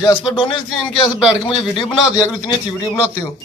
Jasper donate इनके ऐसे बैठ के मुझे वीडियो बना दिया, अगर इतनी अच्छी वीडियो बनाते हो।